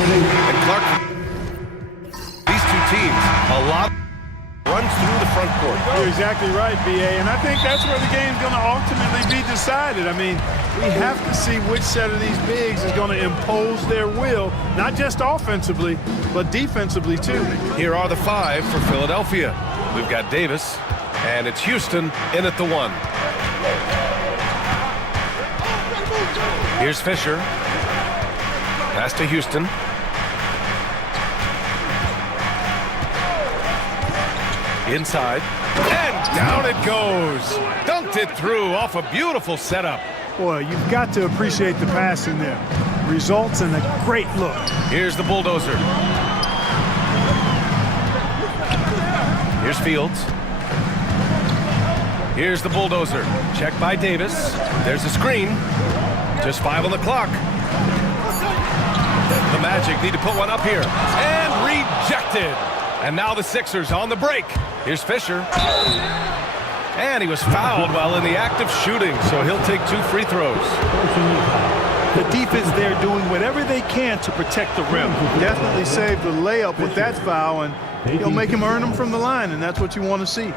And Clark, these two teams, a lot runs through the front court. You're exactly right, B.A., and I think that's where the game's going to ultimately be decided. I mean, we have to see which set of these bigs is going to impose their will, not just offensively, but defensively, too. Here are the five for Philadelphia. We've got Davis, and it's Houston in at the one. Here's Fisher. Pass to Houston. Inside, and down it goes. Dunked it through off a beautiful setup. Boy, you've got to appreciate the passing there. Results in a great look. Here's the bulldozer. Here's Fields. Here's the bulldozer. Check by Davis. There's a screen. Just 5 on the clock. The Magic need to put one up here. And rejected. And now the Sixers on the break. Here's Fisher. And he was fouled while in the act of shooting, so he'll take 2 free throws. The defense there doing whatever they can to protect the rim. Definitely saved the layup with that foul, and he'll make him earn them from the line, and that's what you want to see.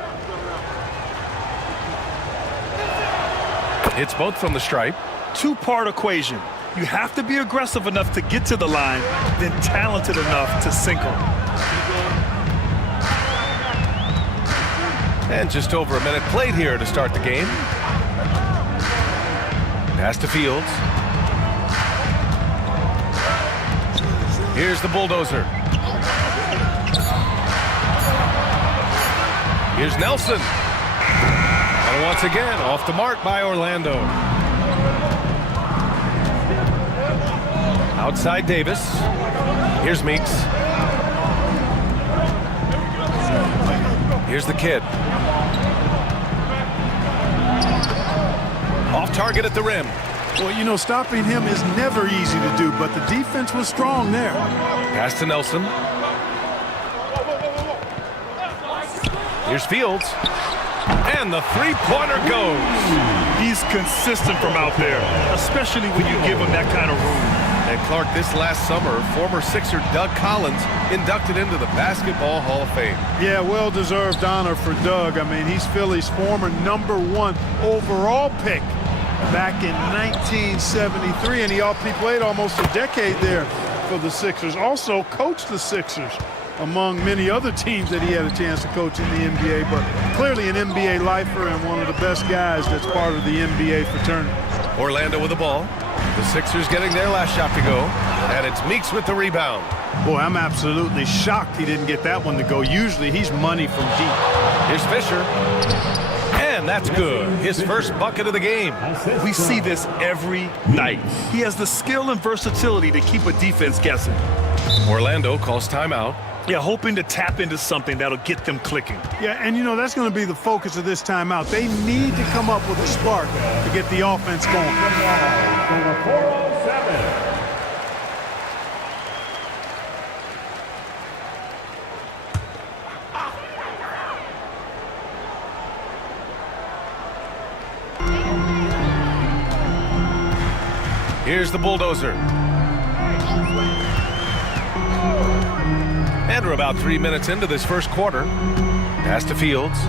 It's both from the stripe. Two-part equation. You have to be aggressive enough to get to the line, then talented enough to sink them. And just over a minute played here to start the game. Pass to Fields. Here's the bulldozer. Here's Nelson. And once again, off the mark by Orlando. Outside Davis. Here's Meeks. Here's the kid. Off target at the rim. Well, you know, stopping him is never easy to do, but the defense was strong there. Pass to Nelson. Here's Fields. And the three-pointer goes. He's consistent from out there, especially when you give him that kind of room. And Clark, this last summer, former Sixer Doug Collins inducted into the Basketball Hall of Fame. Yeah, well-deserved honor for Doug. I mean, he's Philly's former #1 overall pick back in 1973, and he played almost a decade there for the Sixers. Also coached the Sixers among many other teams that he had a chance to coach in the NBA, but clearly an NBA lifer and one of the best guys that's part of the NBA fraternity. Orlando with the ball. The Sixers getting their last shot to go, and it's Meeks with the rebound. Boy, I'm absolutely shocked he didn't get that one to go. Usually he's money from deep. Here's Fisher. And that's good. His first bucket of the game. We see this every night. He has the skill and versatility to keep a defense guessing. Orlando calls timeout. Yeah, hoping to tap into something that'll get them clicking. Yeah, and you know, that's going to be the focus of this timeout. They need to come up with a spark to get the offense going. Here's the bulldozer. And we're about 3 minutes into this first quarter. Pass to Fields.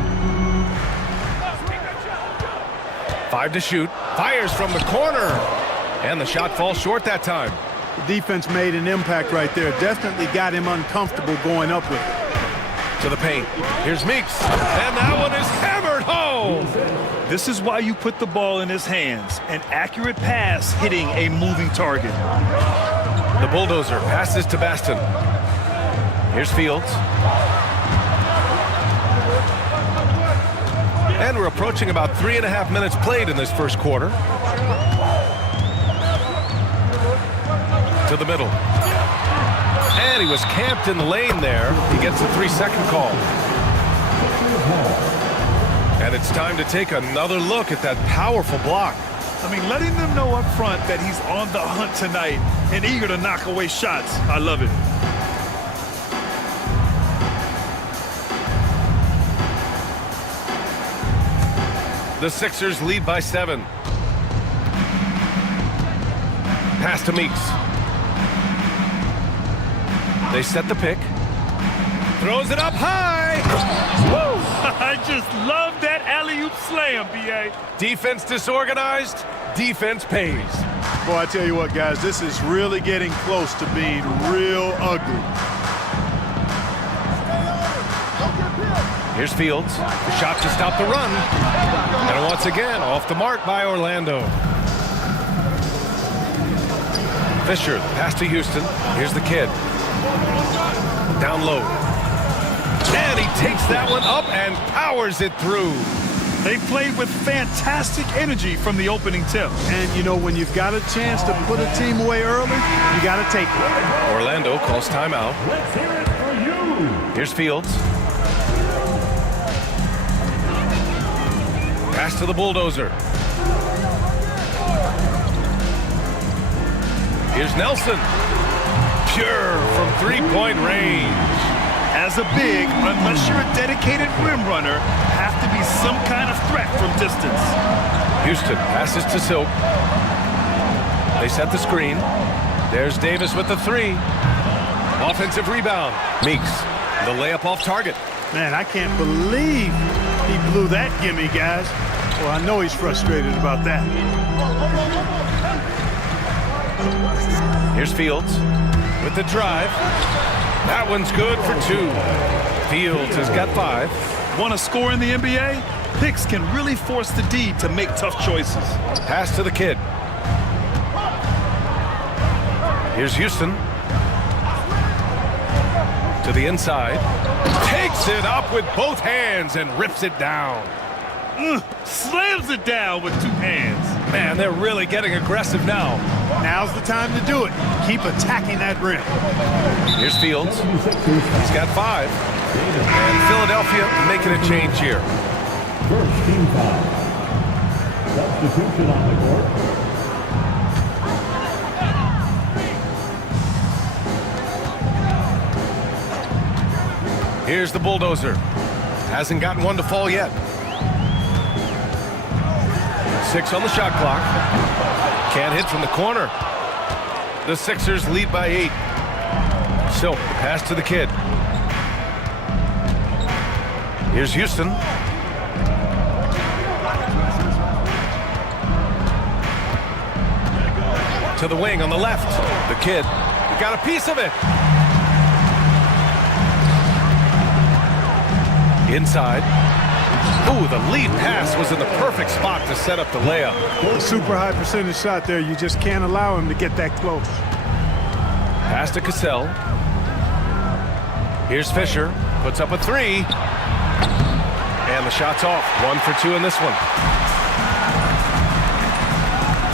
5 to shoot. Fires from the corner. And the shot falls short that time. The defense made an impact right there. Definitely got him uncomfortable going up with it. To the paint. Here's Meeks. And that one is hammered home. This is why you put the ball in his hands. An accurate pass hitting a moving target. The bulldozer passes to Baston. Here's Fields. And we're approaching about 3.5 minutes played in this first quarter. To the middle. And he was camped in the lane there. He gets a 3-second call. And it's time to take another look at that powerful block. I mean, letting them know up front that he's on the hunt tonight and eager to knock away shots. I love it. The Sixers lead by 7. Pass to Meeks. They set the pick. Throws it up high. Woo! I just love that alley-oop slam, B.A. Defense disorganized. Defense pays. Boy, I tell you what, guys, this is really getting close to being real ugly. Here's Fields. Shot to stop the run. And once again, off the mark by Orlando. Fisher, pass to Houston. Here's the kid. Down low. And he takes that one up and powers it through. They played with fantastic energy from the opening tip. And, you know, when you've got a chance to put a team away early, you got to take it. Orlando calls timeout. Let's hear it for you. Here's Fields. Pass to the bulldozer. Here's Nelson. Pure from three-point range. As a big, unless you're a dedicated rim runner, have to be some kind of threat from distance. Houston passes to Silk. They set the screen. There's Davis with the three. Offensive rebound. Meeks, the layup off target. Man, I can't believe he blew that gimme, guys. Well, I know he's frustrated about that. Here's Fields with the drive. That one's good for two. Fields has got 5. Want to score in the NBA? Picks can really force the D to make tough choices. Pass to the kid. Here's Houston. To the inside. Takes it up with both hands and rips it down. Slams it down with 2 hands. Man, they're really getting aggressive now. Now's the time to do it. Keep attacking that rim. Here's Fields. He's got 5. And Philadelphia making a change here. First team foul. Substitution on the court. Here's the bulldozer. Hasn't gotten one to fall yet. 6 on the shot clock. Can't hit from the corner. The Sixers lead by 8. Silk, pass to the kid. Here's Houston. To the wing on the left. The kid. He got a piece of it. Inside. Ooh, the lead pass was in the perfect spot to set up the layup. A super high percentage shot there. You just can't allow him to get that close. Pass to Cassell. Here's Fisher. Puts up a 3. And the shot's off. 1 for 2 in this one.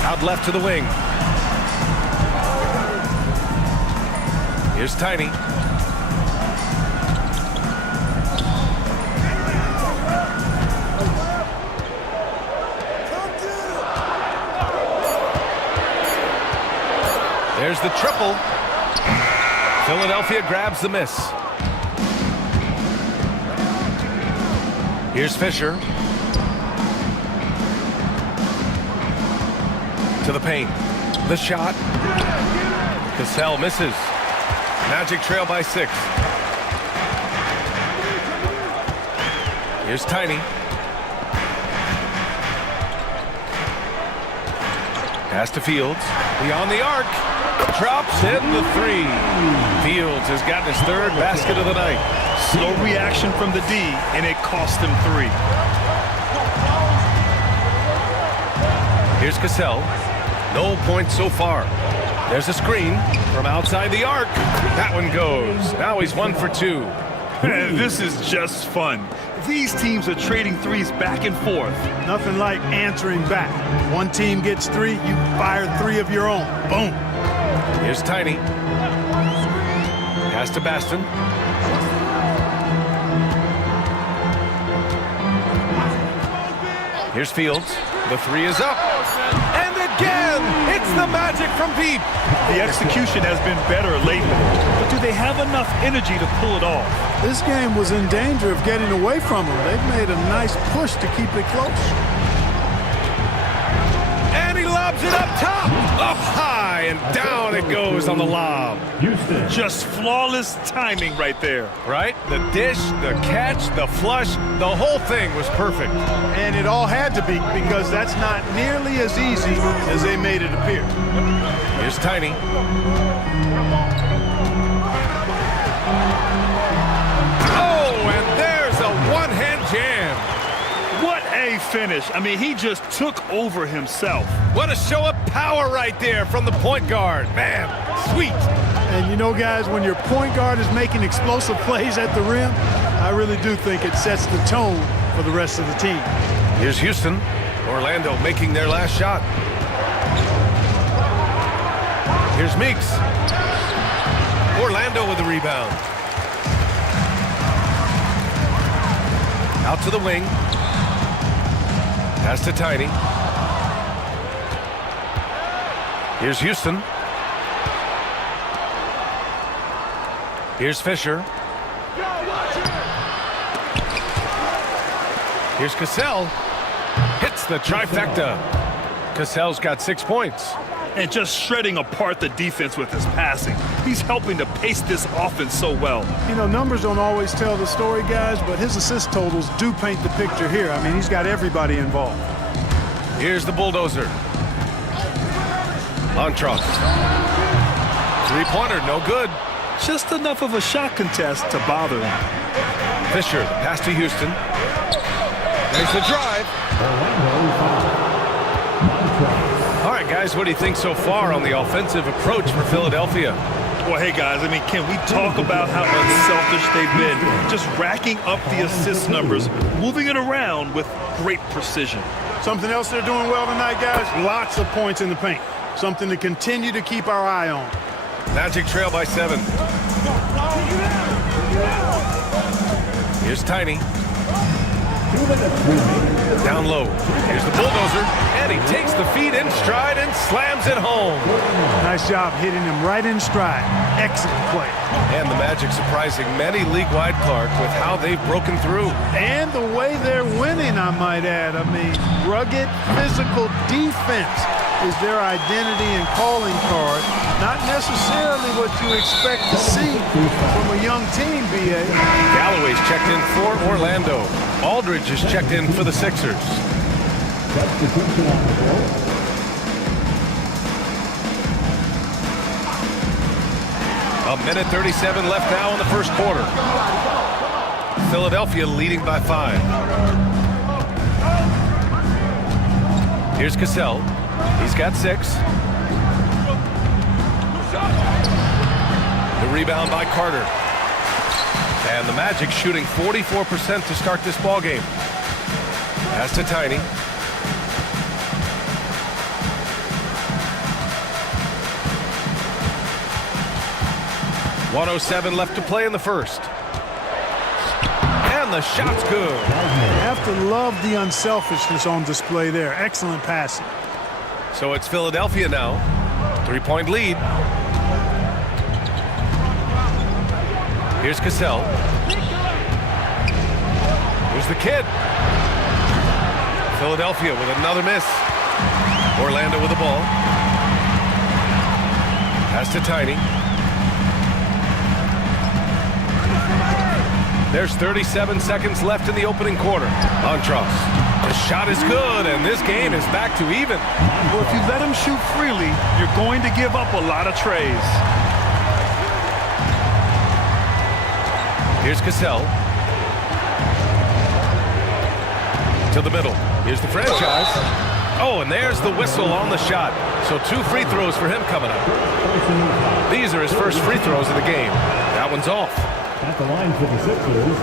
Out left to the wing. Here's Tiny. There's the triple. Philadelphia grabs the miss. Here's Fisher. To the paint. The shot. Cassell misses. Magic trail by 6. Here's Tiny. Pass to Fields. Beyond the arc. Drops in the 3. Fields has gotten his 3rd basket of the night. Slow reaction from the D, and it cost him 3. Here's Cassell. No points so far. There's a screen from outside the arc. That one goes. Now he's 1 for 2. This is just fun. These teams are trading threes back and forth. Nothing like answering back. One team gets 3, you fire 3 of your own. Boom. Here's Tiny. Pass to Baston. Here's Fields. The 3 is up. And again, it's the Magic from deep. The execution has been better lately, but do they have enough energy to pull it off? This game was in danger of getting away from them. They've made a nice push to keep it close. And he lobs it up top. Up high and down it goes on the lob. Houston. Just flawless timing right there. Right? The dish, the catch, the flush, the whole thing was perfect. And it all had to be, because that's not nearly as easy as they made it appear. Here's Tiny. Oh, and there's a one-hand jam. What a finish. I mean, he just took over himself. What a show of power right there from the point guard. Man, sweet. And you know, guys, when your point guard is making explosive plays at the rim, I really do think it sets the tone for the rest of the team. Here's Houston. Orlando making their last shot. Here's Meeks. Orlando with the rebound. Out to the wing. Pass to Tiny. Here's Houston. Here's Fisher. Here's Cassell. Hits the trifecta. Cassell's got 6 points. And just shredding apart the defense with his passing. He's helping to pace this offense so well. You know, numbers don't always tell the story, guys, but his assist totals do paint the picture here. I mean, he's got everybody involved. Here's the bulldozer. Montross. Three-pointer, no good. Just enough of a shot contest to bother him. Fisher, the pass to Houston. There's the drive. All right, guys, what do you think so far on the offensive approach for Philadelphia? Well, hey, guys, I mean, can we talk about how unselfish they've been? Just racking up the assist numbers, moving it around with great precision. Something else they're doing well tonight, guys, lots of points in the paint. Something to continue to keep our eye on. Magic trail by 7. Here's Tiny. Down low. Here's the bulldozer. And he takes the feed in stride and slams it home. Nice job hitting him right in stride. Excellent play. And the Magic surprising many league-wide, Clark, with how they've broken through. And the way they're winning, I might add. I mean, rugged physical defense is their identity and calling card. Not necessarily what you expect to see from a young team, B.A. Galloway's checked in for Orlando. Aldridge is checked in for the Sixers. Substitution on the floor. A minute 37 left now in the first quarter. Philadelphia leading by 5. Here's Cassell. He's got 6. The rebound by Carter. And the Magic shooting 44% to start this ball game. Pass to Tiny. .107 left to play in the first. And the shot's good. You have to love the unselfishness on display there. Excellent passing. So it's Philadelphia now. 3-point lead. Here's Cassell. Here's the kid. Philadelphia with another miss. Orlando with the ball. Pass to Tiny. There's 37 seconds left in the opening quarter. Montross. The shot is good, and this game is back to even. Well, if you let him shoot freely, you're going to give up a lot of trays. Here's Cassell. To the middle. Here's the franchise. Oh, and there's the whistle on the shot. So 2 free throws for him coming up. These are his first free throws of the game. That one's off. At the line for the Sixers,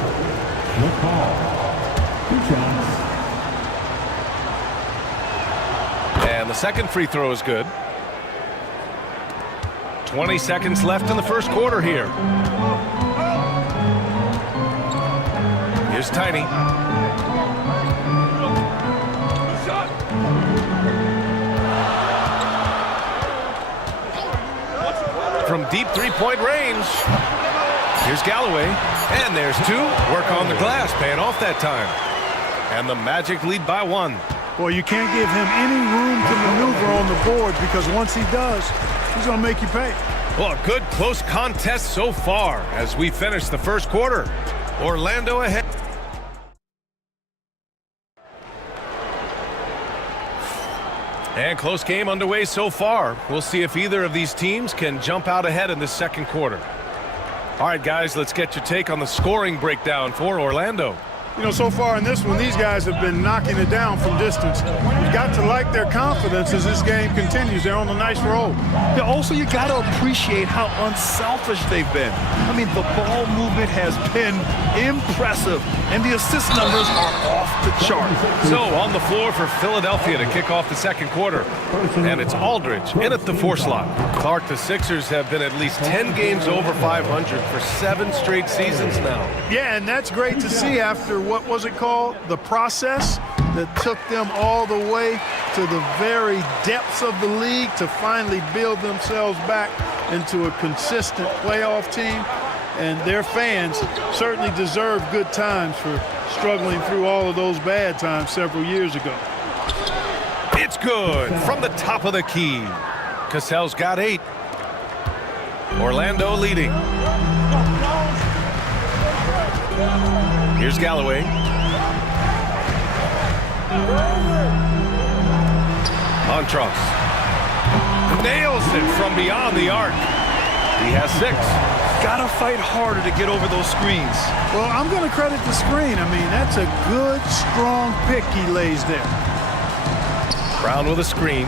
McCall. 2 shots. And the second free throw is good. 20 seconds left in the first quarter here. Here's Tiny. From deep three-point range. Here's Galloway. And there's 2. Work on the glass, paying off that time. And the Magic lead by 1. Boy, you can't give him any room to maneuver on the board because once he does, he's going to make you pay. Well, a good close contest so far as we finish the first quarter. Orlando ahead. And close game underway so far. We'll see if either of these teams can jump out ahead in the second quarter. All right, guys, let's get your take on the scoring breakdown for Orlando. You know, so far in this one, these guys have been knocking it down from distance. You've got to like their confidence as this game continues. They're on a nice roll. Yeah, also, you got to appreciate how unselfish they've been. I mean, the ball movement has been impressive, and the assist numbers are off the chart. So, on the floor for Philadelphia to kick off the second quarter. And it's Aldridge in at the 4 slot. Clark, the Sixers have been at least 10 games over 500 for 7 straight seasons now. Yeah, and that's great to see after what was it called? The process that took them all the way to the very depths of the league to finally build themselves back into a consistent playoff team. And their fans certainly deserve good times for struggling through all of those bad times several years ago. It's good from the top of the key. Cassell's got 8. Orlando leading. Here's Galloway. Montross. Nails it from beyond the arc. He has 6. Gotta fight harder to get over those screens. Well, I'm going to credit the screen. I mean, that's a good, strong pick he lays there. Brown with a screen.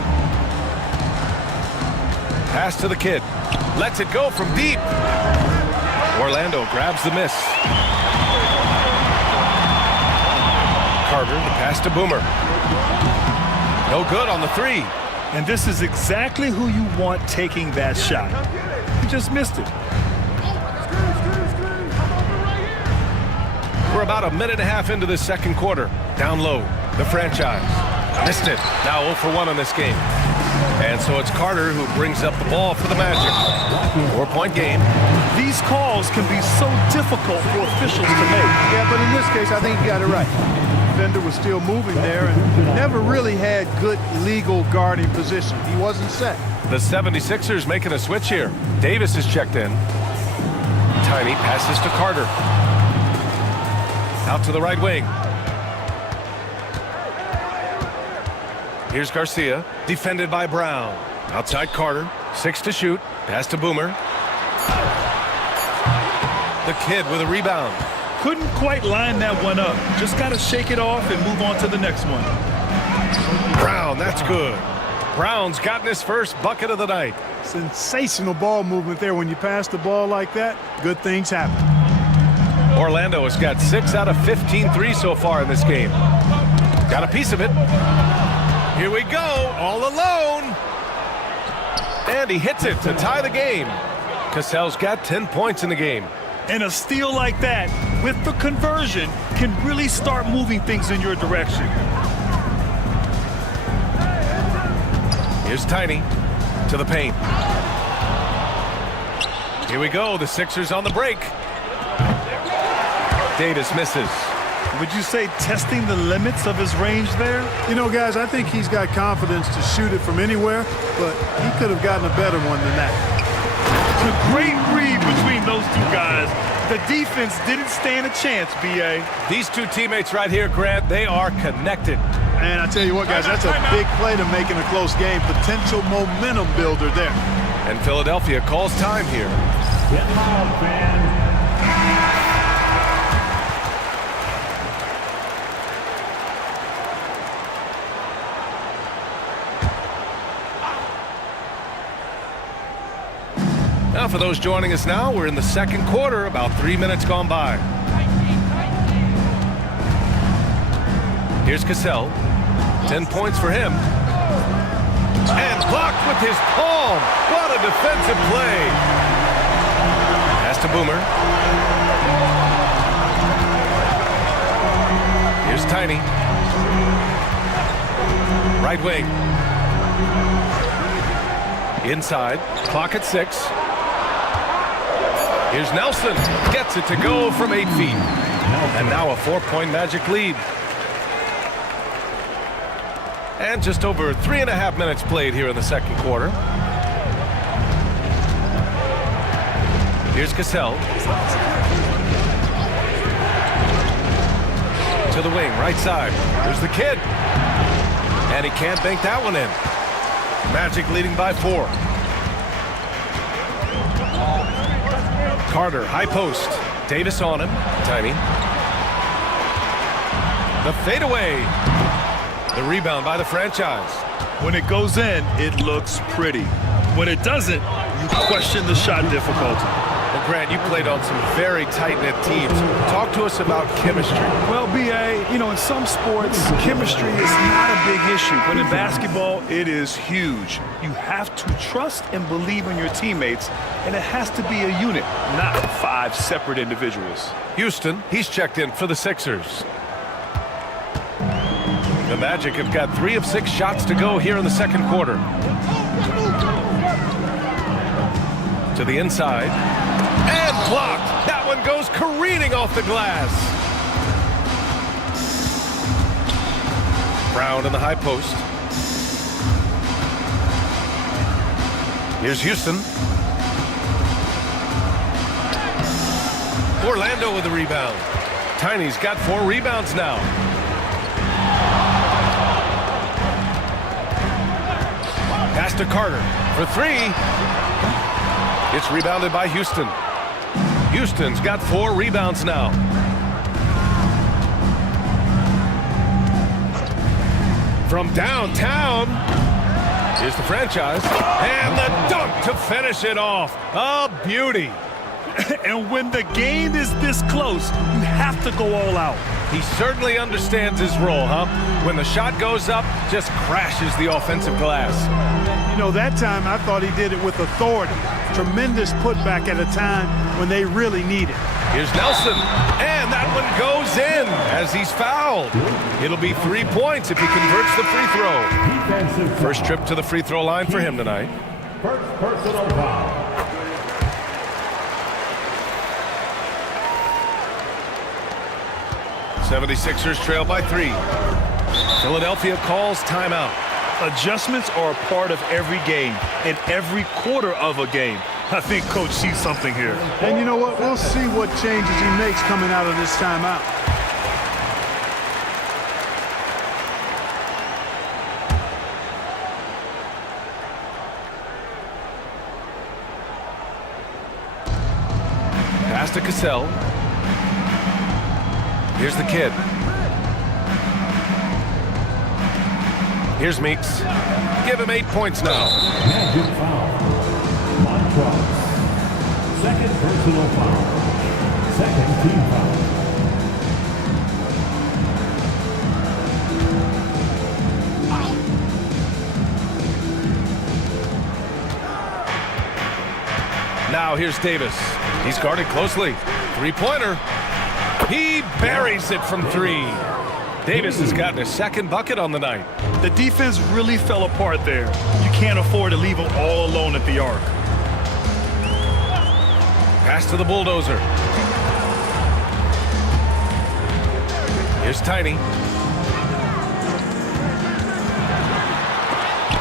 Pass to the kid. Lets it go from deep. Orlando grabs the miss. Carter, the pass to Boomer. No good on the 3. And this is exactly who you want taking that shot. He just missed it. We're about a minute and a half into the second quarter. Down low, the franchise. Missed it. Now 0 for 1 on this game. And so it's Carter who brings up the ball for the Magic. 4-point game. These calls can be so difficult for officials to make. Yeah, but in this case, I think he got it right. The defender was still moving there and never really had good legal guarding position. He wasn't set. The 76ers making a switch here. Davis is checked in. Tiny passes to Carter. Out to the right wing. Here's Garcia, defended by Brown. Outside Carter, 6 to shoot. Pass to Boomer. The kid with a rebound. Couldn't quite line that one up. Just got to shake it off and move on to the next one. Brown, that's good. Brown's gotten his first bucket of the night. Sensational ball movement there. When you pass the ball like that, good things happen. Orlando has got 6 out of 15 threes so far in this game. Got a piece of it. Here we go, all alone. And he hits it to tie the game. Cassell's got 10 points in the game. And a steal like that, with the conversion, can really start moving things in your direction. Here's Tiny to the paint. Here we go, the Sixers on the break. Davis misses. Would you say testing the limits of his range there? You know, guys, I think he's got confidence to shoot it from anywhere, but he could have gotten a better one than that. It's a great read between those two guys. The defense didn't stand a chance, B.A. These two teammates right here, Grant, they are connected. And I tell you what, guys, that's a big play to make in a close game. Potential momentum builder there. And Philadelphia calls time here. Get loud, fans. Now, for those joining us now, we're in the second quarter, about 3 minutes gone by. Here's Cassell. 10 points for him. And blocked with his palm. What a defensive play. Pass to Boomer. Here's Tiny. Right wing. Inside. Clock at 6. Here's Nelson. Gets it to go from 8 feet. And now a 4-point Magic lead. And just over 3.5 minutes played here in the second quarter. Here's Cassell. To the wing, right side. There's the kid. And he can't bank that one in. Magic leading by 4. Carter, high post. Davis on him. Tiny. The fadeaway. The rebound by the franchise. When it goes in, it looks pretty. When it doesn't, you question the shot difficulty. Well, Grant, you played on some very tight-knit teams. Talk to us about chemistry. Well, B.A., you know, in some sports, chemistry is not a big issue. But in basketball, it is huge. You have to trust and believe in your teammates, and it has to be a unit, not 5 separate individuals. Houston, he's checked in for the Sixers. The Magic have got 3 of 6 shots to go here in the second quarter. To the inside. And blocked. That one goes careening off the glass. Brown in the high post. Here's Houston. Orlando with the rebound. Tiny's got 4 rebounds now. Pass to Carter for 3. It's rebounded by Houston. Houston's got 4 rebounds now. From downtown, here's the franchise. And the dunk to finish it off. A beauty. And when the game is this close, you have to go all out. He certainly understands his role, huh? When the shot goes up, just crashes the offensive glass. You know, that time I thought he did it with authority. Tremendous putback at a time when they really need it. Here's Nelson, and that one goes in as he's fouled. It'll be 3 points if he converts the free throw. First trip to the free throw line for him tonight. First personal foul. 76ers trail by 3. Philadelphia calls timeout. Adjustments are a part of every game and every quarter of a game. I think Coach sees something here. And you know what? We'll see what changes he makes coming out of this timeout. Pass to Cassell. Here's the kid. Here's Meeks. Give him 8 points now. Magic foul. Montrose. Second personal foul. Second team foul. Now here's Davis. He's guarded closely. 3-pointer. He buries it from 3. Davis has gotten his second bucket on the night. The defense really fell apart there. You can't afford to leave them all alone at the arc. Pass to the bulldozer. Here's Tiny.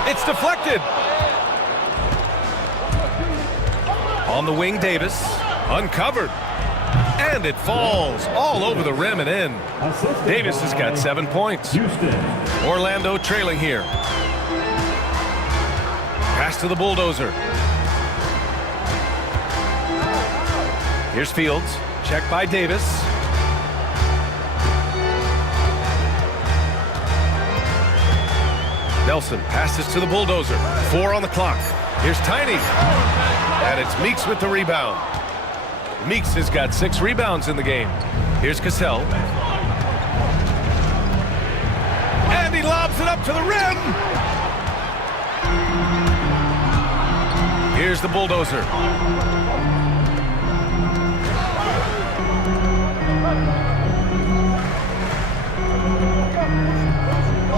It's deflected. On the wing, Davis. Uncovered. And it falls all over the rim and in. Davis has got 7 points. Houston. Orlando trailing here. Pass to the bulldozer. Here's Fields. Checked by Davis. Nelson passes to the bulldozer. 4 on the clock. Here's Tiny. And it's Meeks with the rebound. Meeks has got 6 rebounds in the game. Here's Cassell. And he lobs it up to the rim. Here's the bulldozer.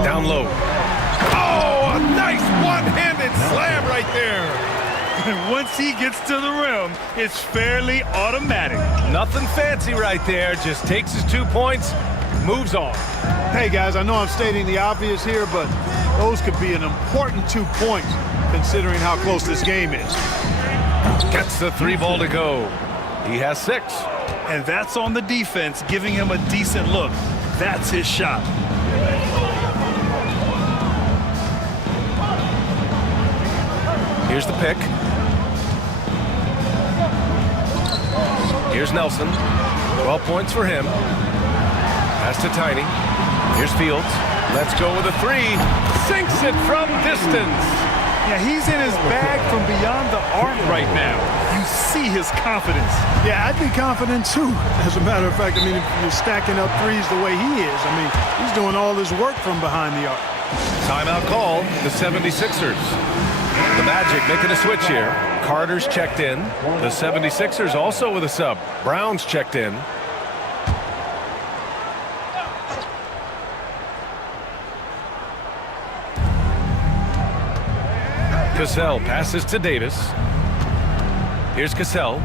Down low. Oh, a nice one-handed slam right there. And once he gets to the rim, it's fairly automatic. Nothing fancy right there. Just takes his 2 points, moves on. Hey, guys, I know I'm stating the obvious here, but Those could be an important 2 points considering how close this game is. Gets the 3 ball to go. He has 6. And that's on the defense, giving him a decent look. That's his shot. Here's the pick. Here's Nelson. 12 points for him. Pass to Tiny. Here's Fields. Let's go with a 3. Sinks it from distance. Yeah, he's in his bag from beyond the arc right now. You see his confidence. Yeah, I'd be confident too. As a matter of fact, I mean, if you're stacking up threes the way he is, I mean, he's doing all his work from behind the arc. Timeout call, the 76ers. The Magic making a switch here. Carter's checked in. The 76ers also with a sub. Brown's checked in. Cassell passes to Davis. Here's Cassell.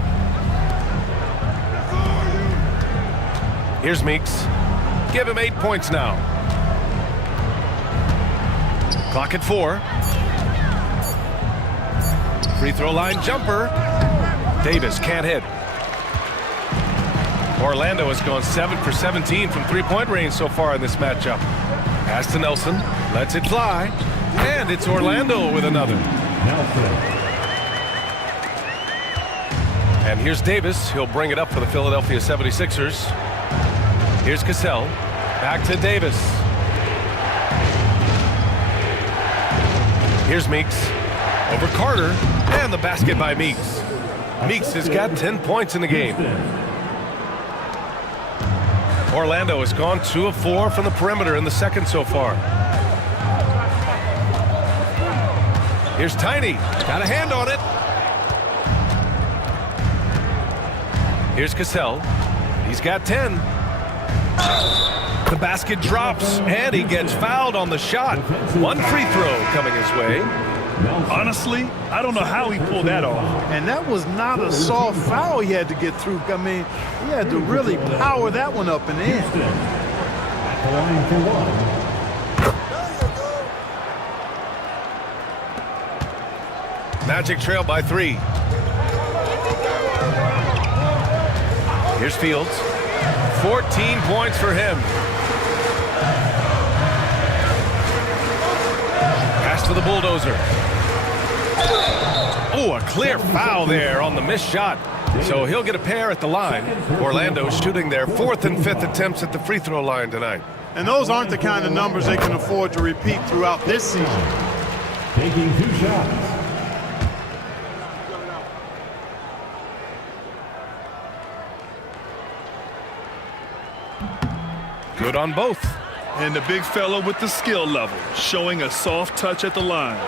Here's Meeks. Give him 8 points now. Clock at 4. Free throw line jumper. Davis can't hit. Orlando has gone 7 for 17 from three-point range so far in this matchup. Pass to Nelson. Lets it fly. And it's Orlando with another. And here's Davis. He'll bring it up for the Philadelphia 76ers. Here's Cassell. Back to Davis. Here's Meeks. Over Carter. And the basket by Meeks. Meeks has got 10 points in the game. Orlando has gone 2 of 4 from the perimeter in the second so far. Here's Tiny. Got a hand on it. Here's Cassell. He's got 10. The basket drops, and he gets fouled on the shot. 1 free throw coming his way. Honestly, I don't know how he pulled that off. And that was not a soft foul he had to get through. I mean, he had to really power that one up and in. At the line for 1. Magic trail by 3. Here's Fields. 14 points for him. Pass to the bulldozer. Oh, a clear foul there on the missed shot. So he'll get a pair at the line. Orlando shooting their 4th and 5th attempts at the free throw line tonight. And those aren't the kind of numbers they can afford to repeat throughout this season. Taking 2 shots. Good on both. And the big fella with the skill level, showing a soft touch at the line.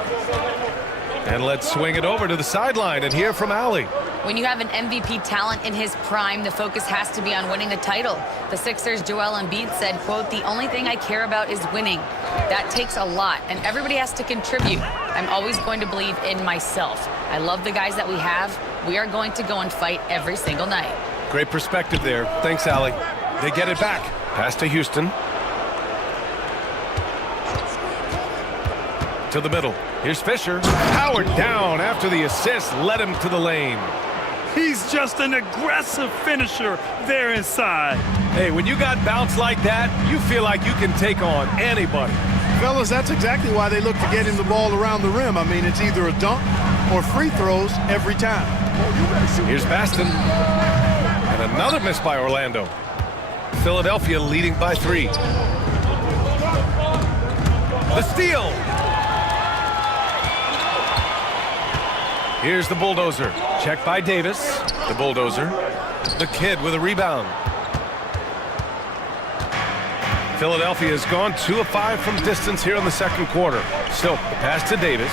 And let's swing it over to the sideline and hear from Allie. When you have an MVP talent in his prime, the focus has to be on winning the title. The Sixers' Joel Embiid said, quote, "The only thing I care about is winning." That takes a lot, and everybody has to contribute. I'm always going to believe in myself. I love the guys that we have. We are going to go and fight every single night. Great perspective there. Thanks, Allie. They get it back. Pass to Houston. To the middle. Here's Fisher. Powered down after the assist led him to the lane. He's just an aggressive finisher there inside. Hey, when you got bounce like that, you feel like you can take on anybody. Fellas, that's exactly why they look to get him the ball around the rim. I mean, it's either a dunk or free throws every time. Here's Baston. And another miss by Orlando. Philadelphia leading by 3. The steal. Here's the bulldozer. Checked by Davis. The bulldozer. The kid with a rebound. Philadelphia has gone 2 of 5 from distance here in the second quarter. Still, the pass to Davis.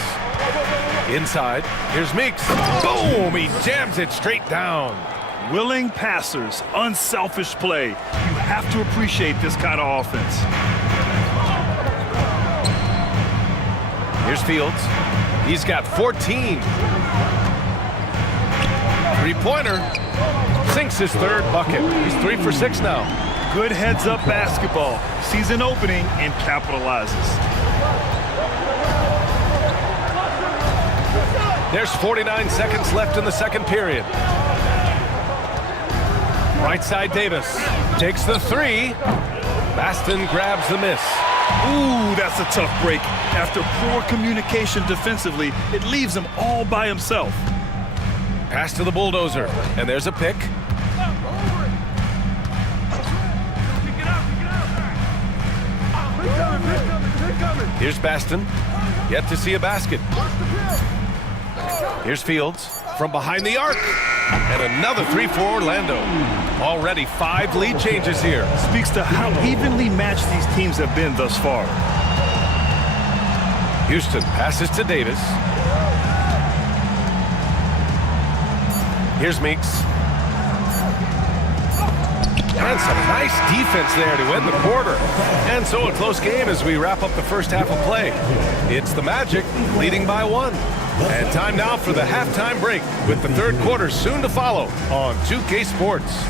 Inside. Here's Meeks. Boom! He jams it straight down. Willing passers, unselfish play. You have to appreciate this kind of offense. Here's Fields. He's got 14. Three-pointer. Sinks his 3rd bucket. He's 3 for 6 now. Good heads-up basketball. Sees an opening and capitalizes. There's 49 seconds left in the second period. Right side Davis takes the three. Baston grabs the miss. Ooh, that's a tough break. After poor communication defensively, it leaves him all by himself. Pass to the bulldozer, and there's a pick. Here's Baston, yet to see a basket. Here's Fields from behind the arc, and another three for Orlando. Already 5 lead changes here. Speaks to how evenly matched these teams have been thus far. Houston passes to Davis. Here's Meeks. And some nice defense there to end the quarter. And so a close game as we wrap up the first half of play. It's the Magic leading by 1. And time now for the halftime break with the third quarter soon to follow on 2K Sports.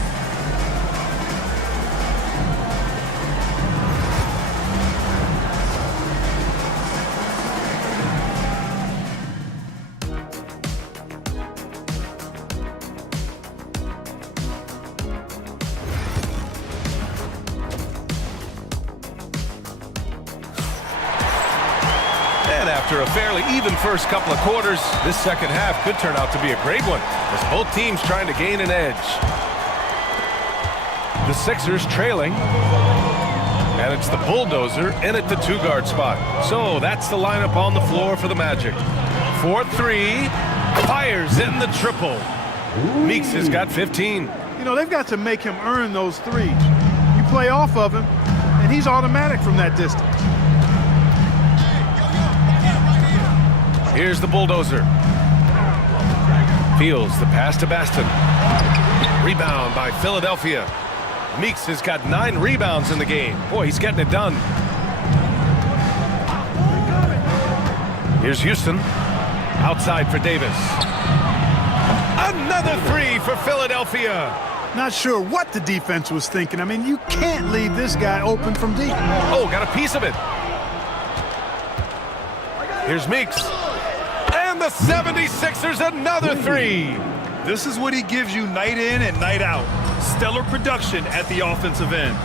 After a fairly even first couple of quarters, this second half could turn out to be a great one as both teams trying to gain an edge. The Sixers trailing, and it's the bulldozer in at the 2-guard spot. So that's the lineup on the floor for the Magic. 4-3, fires in the triple. Meeks has got 15. You know, they've got to make him earn those threes. You play off of him, and he's automatic from that distance. Here's the bulldozer. Fields the pass to Baston. Rebound by Philadelphia. Meeks has got 9 rebounds in the game. Boy, he's getting it done. Here's Houston. Outside for Davis. Another 3 for Philadelphia. Not sure what the defense was thinking. I mean, you can't leave this guy open from deep. Oh, got a piece of it. Here's Meeks. And the 76ers another 3. This is what he gives you night in and night out. Stellar production at the offensive end.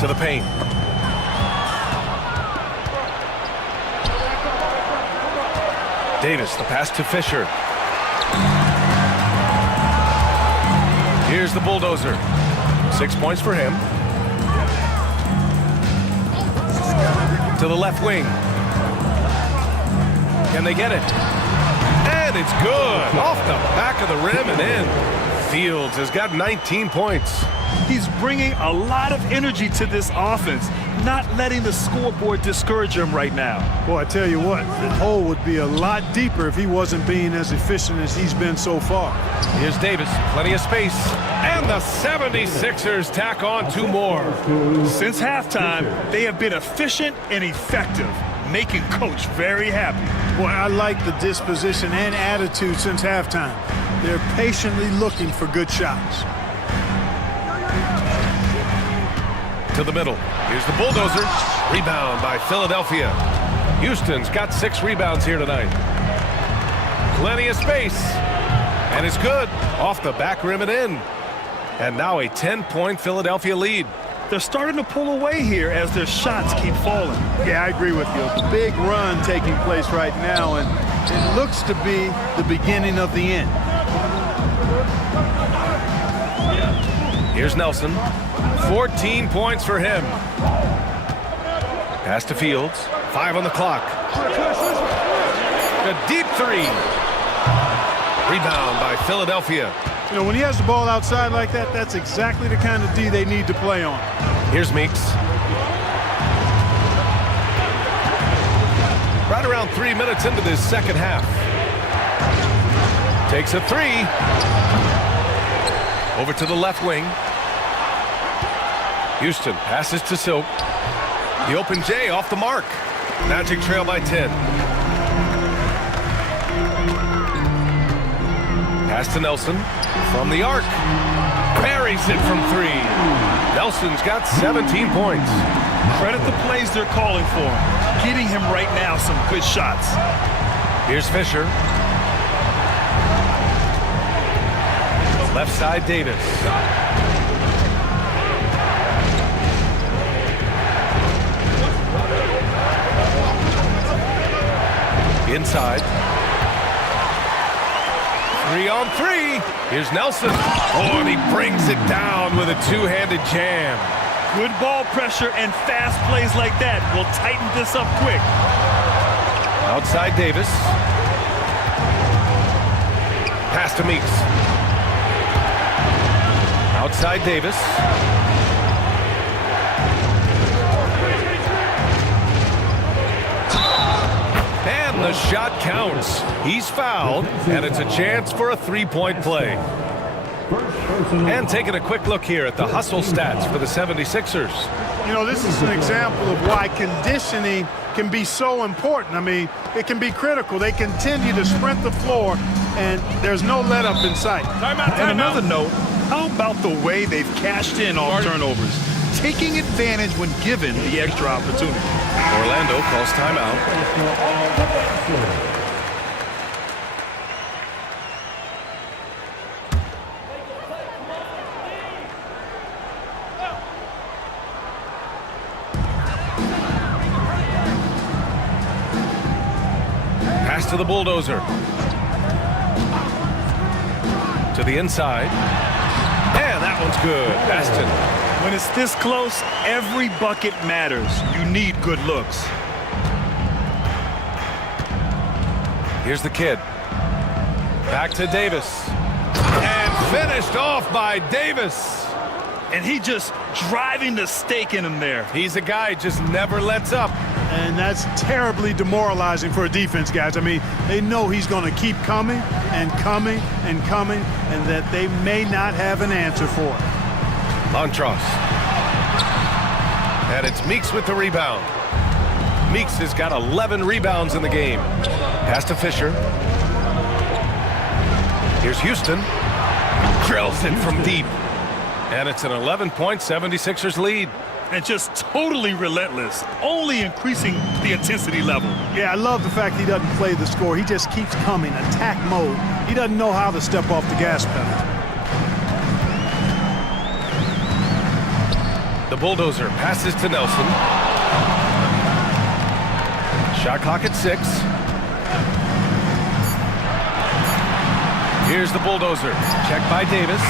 To the paint. Davis, the pass to Fisher. Here's the bulldozer. 6 points for him. To the left wing. Can they get it? And it's good. Off the back of the rim and in. Fields has got 19 points. He's bringing a lot of energy to this offense, not letting the scoreboard discourage him right now. Boy, I tell you what, the hole would be a lot deeper if he wasn't being as efficient as he's been so far. Here's Davis, plenty of space. And the 76ers tack on 2 more. Since halftime, they have been efficient and effective, making Coach very happy. Boy, I like the disposition and attitude since halftime. They're patiently looking for good shots. To the middle. Here's the bulldozer. Rebound by Philadelphia. Houston's got 6 rebounds here tonight. Plenty of space. And it's good. Off the back rim and in. And now a 10-point Philadelphia lead. They're starting to pull away here as their shots keep falling. Yeah, I agree with you. A big run taking place right now, and it looks to be the beginning of the end. Here's Nelson. 14 points for him. Pass to Fields. 5 on the clock. A deep 3. Rebound by Philadelphia. You know, when he has the ball outside like that, that's exactly the kind of D they need to play on. Here's Meeks. Right around 3 minutes into this second half. Takes a 3. Over to the left wing. Houston passes to Silk. The open J off the mark. Magic trail by 10. Pass to Nelson from the arc. Buries it from 3. Nelson's got 17 points. Credit the plays they're calling for him. Getting him right now some good shots. Here's Fisher. Left side, Davis. Inside. 3-on-3. Here's Nelson. Oh, and he brings it down with a two-handed jam. Good ball pressure and fast plays like that will tighten this up quick. Outside Davis. Pass to Meeks. Outside Davis. And the shot counts. He's fouled, and it's a chance for a three-point play. And taking a quick look here at the hustle stats for the 76ers. You know, this is an example of why conditioning can be so important. I mean, it can be critical. They continue to sprint the floor, and there's no let-up in sight. And another note, how about the way they've cashed in off turnovers? Taking advantage when given the extra opportunity. Orlando calls timeout. Pass to the bulldozer. To the inside. And that one's good. Baston. When it's this close, every bucket matters. You need good looks. Here's the kid. Back to Davis. And finished off by Davis. And he just driving the stake in him there. He's a guy who just never lets up. And that's terribly demoralizing for a defense, guys. I mean, they know he's going to keep coming and coming and coming, and that they may not have an answer for it. Montross. And it's Meeks with the rebound. Meeks has got 11 rebounds in the game. Pass to Fisher. Here's Houston. Drills it from deep. And it's an 11-point 76ers lead. And just totally relentless, only increasing the intensity level. Yeah, I love the fact he doesn't play the score. He just keeps coming, attack mode. He doesn't know how to step off the gas pedal. The bulldozer passes to Nelson. Shot clock at 6. Here's the bulldozer. Checked by Davis.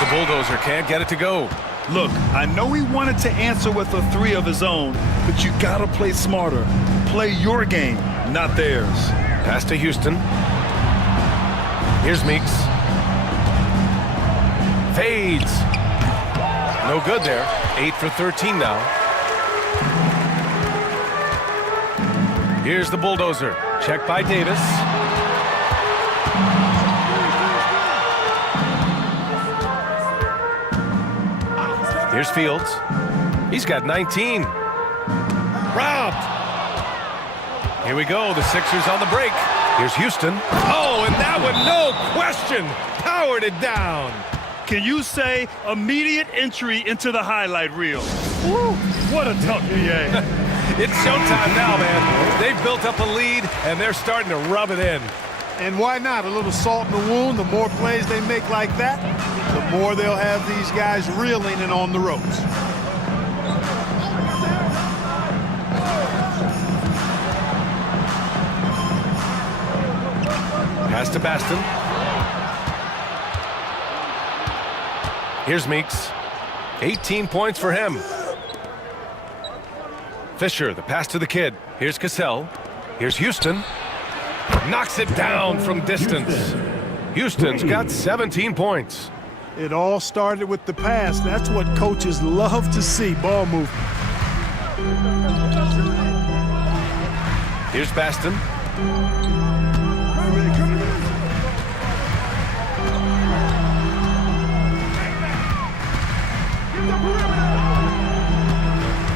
The bulldozer can't get it to go. Look, I know he wanted to answer with a three of his own, but you gotta play smarter. Play your game, not theirs. Pass to Houston. Here's Meeks. Fades. No good there. 8 for 13 now. Here's the bulldozer. Checked by Davis. Here's Fields. He's got 19. Robbed. Here we go. The Sixers on the break. Here's Houston. Oh, and that one, no question, powered it down. Can you say immediate entry into the highlight reel? Woo, what a W. It's showtime now, man. They've built up a lead, and they're starting to rub it in. And why not? A little salt in the wound. The more plays they make like that, the more they'll have these guys reeling and on the ropes. Pass to Baston. Here's Meeks. 18 points for him. Fisher, the pass to the kid. Here's Cassell. Here's Houston. Knocks it down from distance. Houston's got 17 points. It all started with the pass. That's what coaches love to see, ball movement. Here's Baston.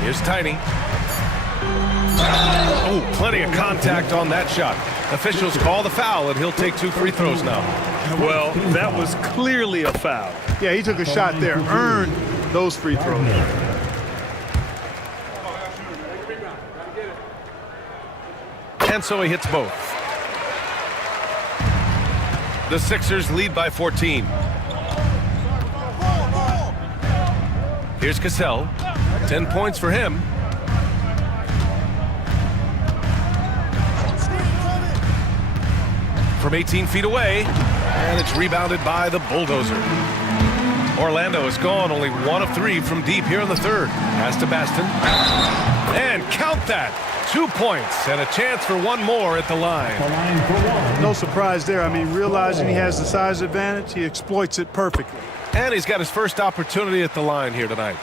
Here's Tiny. Oh, plenty of contact on that shot. Officials call the foul, and he'll take 2 free throws now. Well, that was clearly a foul. Yeah, he took a shot there, earned those free throws. And so he hits both. The Sixers lead by 14. Here's Cassell. 10 points for him. From 18 feet away, and it's rebounded by the Bulldozer. Orlando has gone only 1 of 3 from deep here in the third. Pass to Baston. And count that. 2 points and a chance for one more at the line. No surprise there. I mean, realizing he has the size advantage, he exploits it perfectly. And he's got his first opportunity at the line here tonight.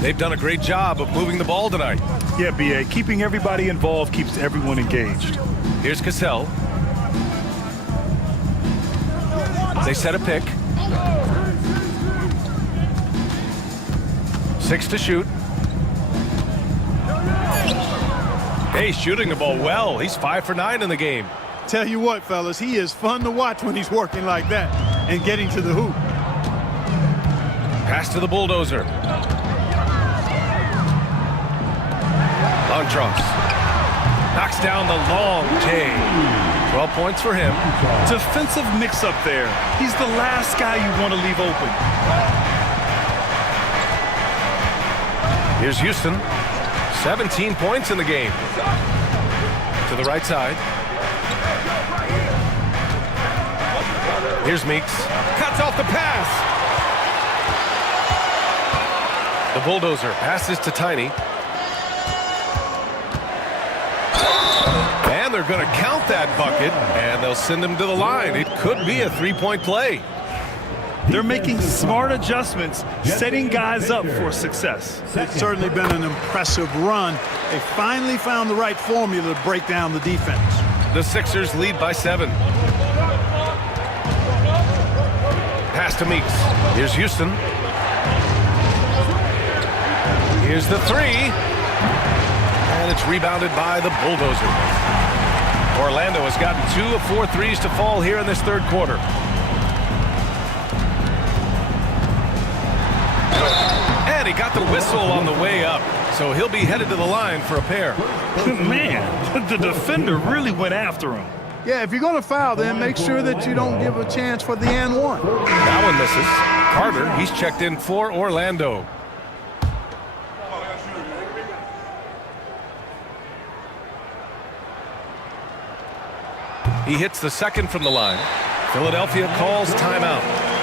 They've done a great job of moving the ball tonight. Yeah, B.A. Keeping everybody involved keeps everyone engaged. Here's Cassell. They set a pick. 6 to shoot. Hey, shooting the ball well. He's 5 for 9 in the game. Tell you what, fellas, he is fun to watch when he's working like that and getting to the hoop. Pass to the Bulldozer. Longtross. Knocks down the long J. 12 points for him. Defensive mix-up there. He's the last guy you want to leave open. Here's Houston. 17 points in the game. To the right side. Here's Meeks. Cuts off the pass. The Bulldozer passes to Tiny. And they're going to count that bucket, and they'll send him to the line. It could be a three-point play. They're making smart adjustments, setting guys up for success. It's certainly been an impressive run. They finally found the right formula to break down the defense. The Sixers lead by 7. Pass to Meeks. Here's Houston. Here's the 3. And it's rebounded by the Bulldozer. Orlando has gotten 2 of 4 threes to fall here in this third quarter. And he got the whistle on the way up, so he'll be headed to the line for a pair. Man, the defender really went after him. Yeah, if you're going to foul, then make sure that you don't give a chance for the and one. That one misses. Carter, he's checked in for Orlando. He hits the second from the line. Philadelphia calls timeout.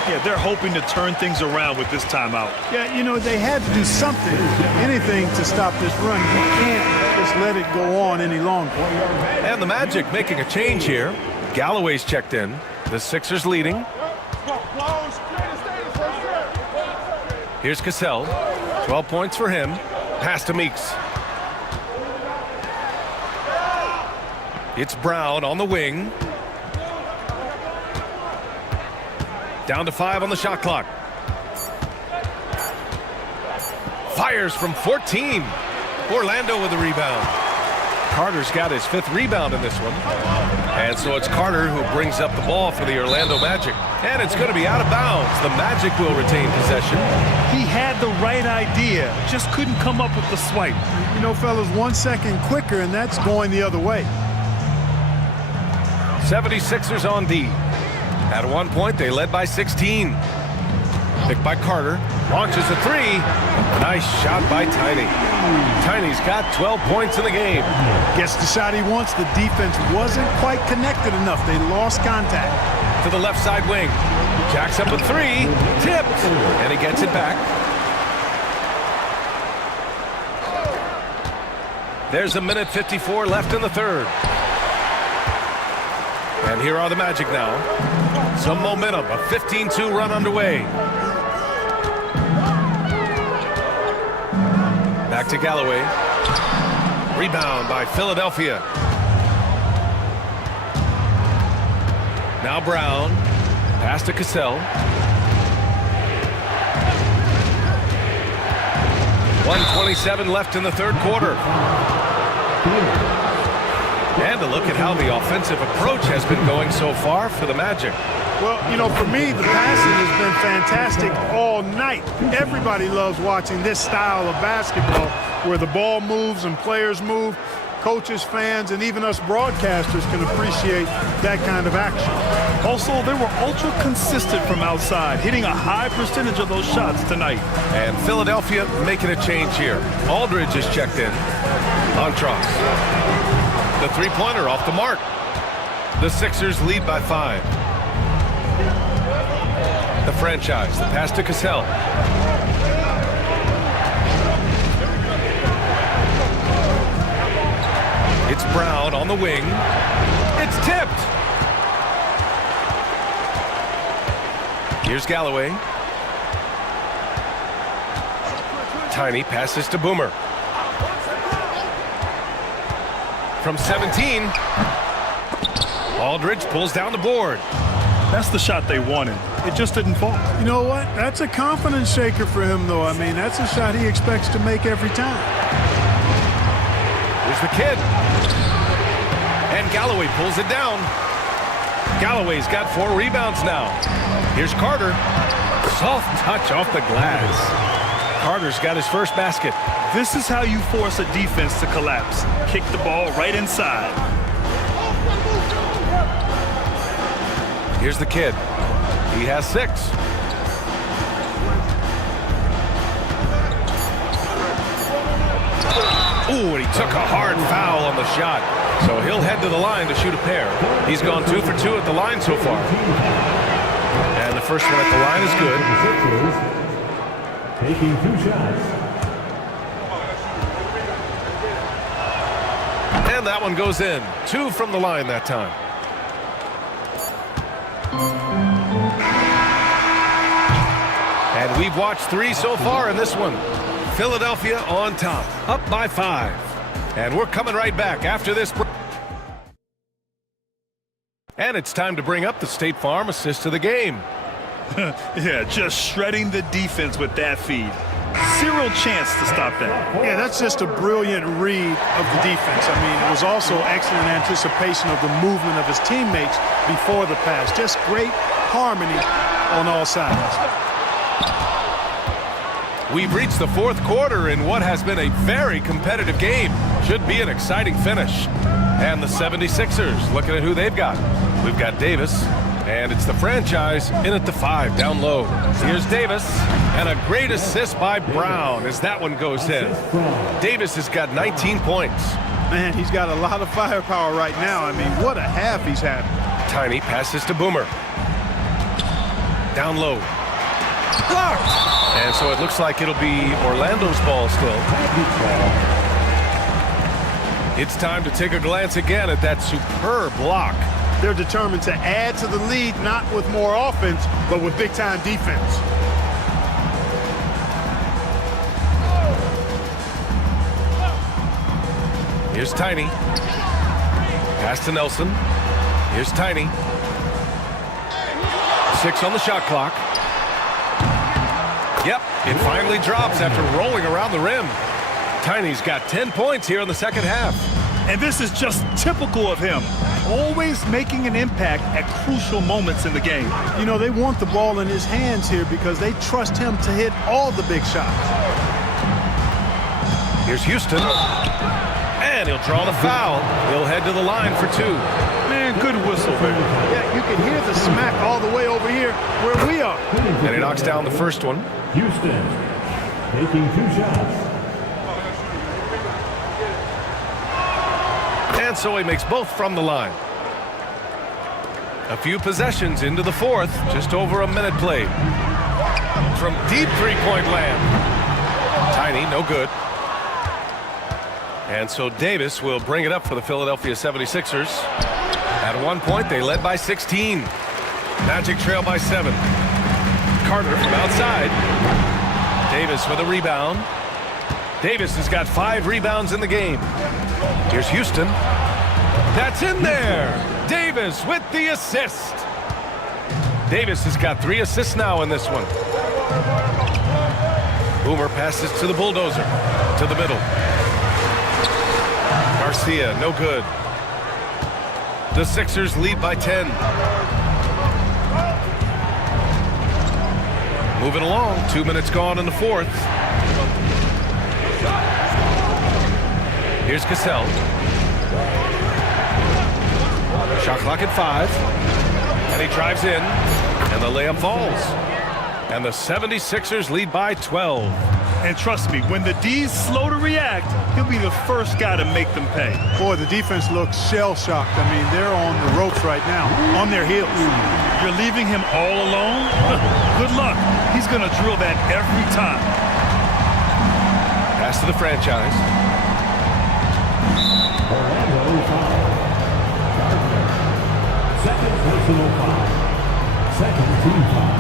Yeah, they're hoping to turn things around with this timeout. Yeah, you know, they had to do something, anything to stop this run. You can't just let it go on any longer. And the Magic making a change here. Galloway's checked in. The Sixers leading. Here's Cassell. 12 points for him. Pass to Meeks. It's Brown on the wing. Down to 5 on the shot clock. Fires from 14. Orlando with the rebound. Carter's got his 5th rebound in this one. And so it's Carter who brings up the ball for the Orlando Magic. And it's going to be out of bounds. The Magic will retain possession. He had the right idea, just couldn't come up with the swipe. You know, fellas, 1 second quicker, and that's going the other way. 76ers on D. At one point, they led by 16. Picked by Carter. Launches a 3. Nice shot by Tiny. Tiny's got 12 points in the game. Gets the shot he wants. The defense wasn't quite connected enough. They lost contact. To the left side wing. Jacks up a 3. Tipped. And he gets it back. There's a minute 54 left in the third. And here are the Magic now. Some momentum. A 15-2 run underway. Back to Galloway. Rebound by Philadelphia. Now Brown. Pass to Cassell. 1:27 left in the third quarter. And a look at how the offensive approach has been going so far for the Magic. Well, you know, for me, the passing has been fantastic all night. Everybody loves watching this style of basketball where the ball moves and players move. coaches, fans, and even us broadcasters can appreciate that kind of action. Also, they were ultra consistent from outside, hitting a high percentage of those shots tonight. And Philadelphia making a change here. Aldridge is checked in on Tross. The three-pointer off the mark. The Sixers lead by 5. The franchise, the pass to Cassell. It's Brown on the wing. It's tipped. Here's Galloway. Tiny passes to Boomer. From 17. Aldridge pulls down the board. That's the shot they wanted. It just didn't fall. You know what? That's a confidence shaker for him, though. I mean, that's a shot he expects to make every time. Here's the kid. And Galloway pulls it down. Galloway's got 4 rebounds now. Here's Carter. Soft touch off the glass. Carter's got his first basket. This is how you force a defense to collapse. Kick the ball right inside. Here's the kid. He has 6. Ooh, and he took a hard foul on the shot. So he'll head to the line to shoot a pair. He's gone 2 for 2 at the line so far. And the first one at the line is good. Taking 2 shots. And that one goes in. 2 from the line that time. And we've watched 3 so far in this one. Philadelphia on top, up by 5. And we're coming right back after this break. And it's time to bring up the State Farm assist of the game. Yeah, just shredding the defense with that feed. Zero chance to stop that. Yeah, that's just a brilliant read of the defense. I mean, it was also excellent anticipation of the movement of his teammates before the pass. Just great harmony on all sides. We've reached the 4th quarter in what has been a very competitive game. Should be an exciting finish. And the 76ers, looking at who they've got. We've got Davis, and it's the franchise in at the 5, down low. Here's Davis, and a great assist by Brown as that one goes in. Davis has got 19 points. Man, he's got a lot of firepower right now. I mean, what a half he's had. Tiny passes to Boomer. Down low. Blocked! And so it looks like it'll be Orlando's ball still. It's time to take a glance again at that superb block. They're determined to add to the lead, not with more offense, but with big-time defense. Here's Tiny. Pass to Nelson. Here's Tiny. 6 on the shot clock. Yep, it finally drops after rolling around the rim. Tiny's got 10 points here in the second half. And this is just typical of him. Always making an impact at crucial moments in the game. You know, they want the ball in his hands here because they trust him to hit all the big shots. Here's Houston. And he'll draw the foul. He'll head to the line for 2. Man, good whistle, baby. Yeah, you can hear the smack all the way over here where we are. And he knocks down the first one. Houston taking 2 shots. And so he makes both from the line. A few possessions into the 4th, just over a minute played. From deep three-point land. Tiny, no good. And so Davis will bring it up for the Philadelphia 76ers. At one point, they led by 16. Magic trail by 7. Carter from outside. Davis with a rebound. Davis has got 5 rebounds in the game. Here's Houston. That's in there. Davis with the assist. Davis has got 3 assists now in this one. Boomer passes to the bulldozer. To the middle. Garcia, no good. The Sixers lead by 10. Moving along, 2 minutes gone in the 4th. Here's Cassell. Shot clock at 5. And he drives in, and the layup falls. And the 76ers lead by 12. And trust me, when the D's slow to react, he'll be the first guy to make them pay. Boy, the defense looks shell-shocked. I mean, they're on the ropes right now, on their heels. You're leaving him all alone? Good luck. He's going to drill that every time. Pass to the franchise. Orlando foul. Gardner. Second personal foul. Second team foul.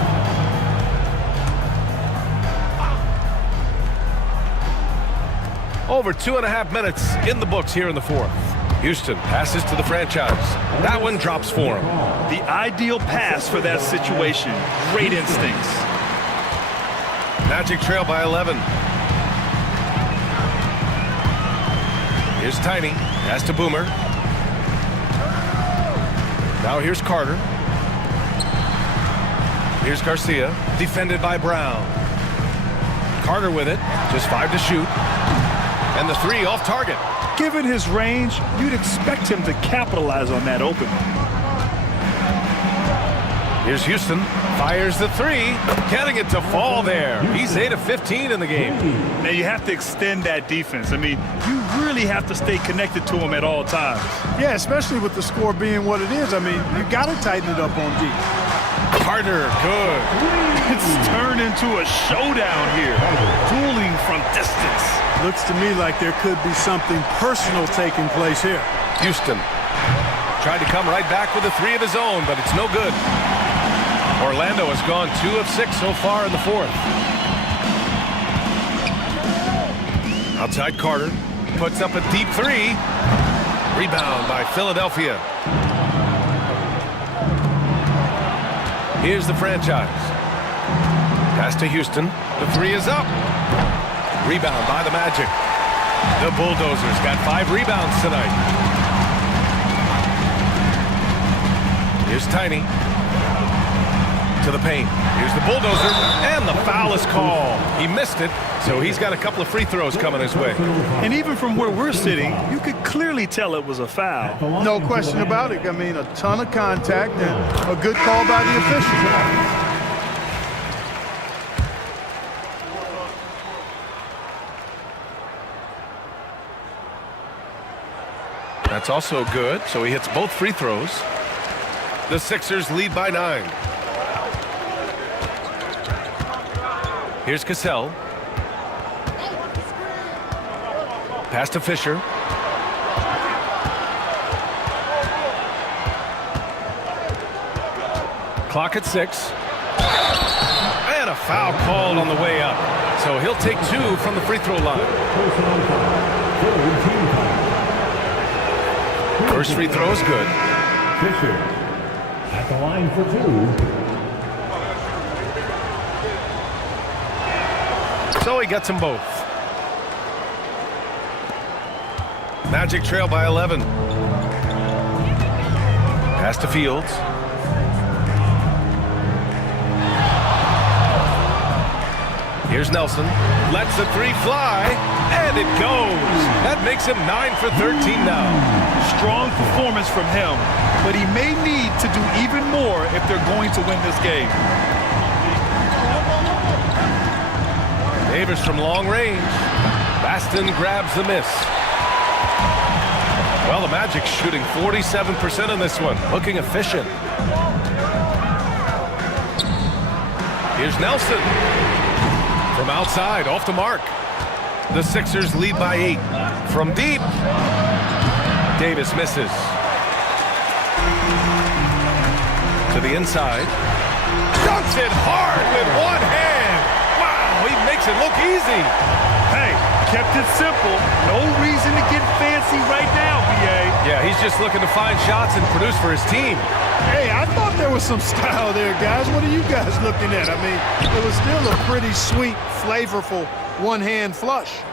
Over 2.5 minutes in the books here in the fourth. Houston passes to the franchise. That one drops for him. The ideal pass for that situation. Great instincts. Magic trail by 11. Here's Tiny. Pass to Boomer. Now here's Carter. Here's Garcia. Defended by Brown. Carter with it. Just 5 to shoot. And the 3 off target. Given his range, you'd expect him to capitalize on that opening. Here's Houston. Fires the 3. Getting it to fall there. He's 8 of 15 in the game. Now you have to extend that defense. I mean, you really have to stay connected to him at all times. Yeah, especially with the score being what it is. I mean, you got to tighten it up on D. Carter, good. It's turned into a showdown here. Dueling from distance. Looks to me like there could be something personal taking place here. Houston tried to come right back with a 3 of his own, but it's no good. Orlando has gone 2 of 6 so far in the fourth. Outside Carter puts up a deep 3. Rebound by Philadelphia. Here's the franchise. Pass to Houston. The 3 is up. Rebound by the Magic. The Bulldozers got 5 rebounds tonight. Here's Tiny. To the paint. Here's the Bulldozer. And the foul is called. He missed it, so he's got a couple of free throws coming his way. And even from where we're sitting, you could clearly tell it was a foul. No question about it. I mean, a ton of contact and a good call by the officials. That's also good, so he hits both free throws. The Sixers lead by 9. Here's Cassell. Pass to Fisher. Clock at 6. And a foul called on the way up. So he'll take 2 from the free throw line. First free throw is good. Fisher at the line for 2. So he gets them both. Magic trail by 11. Pass to Fields. Here's Nelson. Lets the 3 fly. And it goes. That makes him 9 for 13 now. Strong performance from him, but he may need to do even more if they're going to win this game. Davis from long range. Baston grabs the miss. Well, the Magic shooting 47% in this one. Looking efficient. Here's Nelson. From outside, off the mark. The Sixers lead by 8. From deep. Davis misses. To the inside. Dunks it hard with one hand. Wow, he makes it look easy. Hey, kept it simple. No reason to get fancy right now, B.A. Yeah, he's just looking to find shots and produce for his team. Hey, I thought there was some style there, guys. What are you guys looking at? I mean, it was still a pretty sweet, flavorful one-hand flush.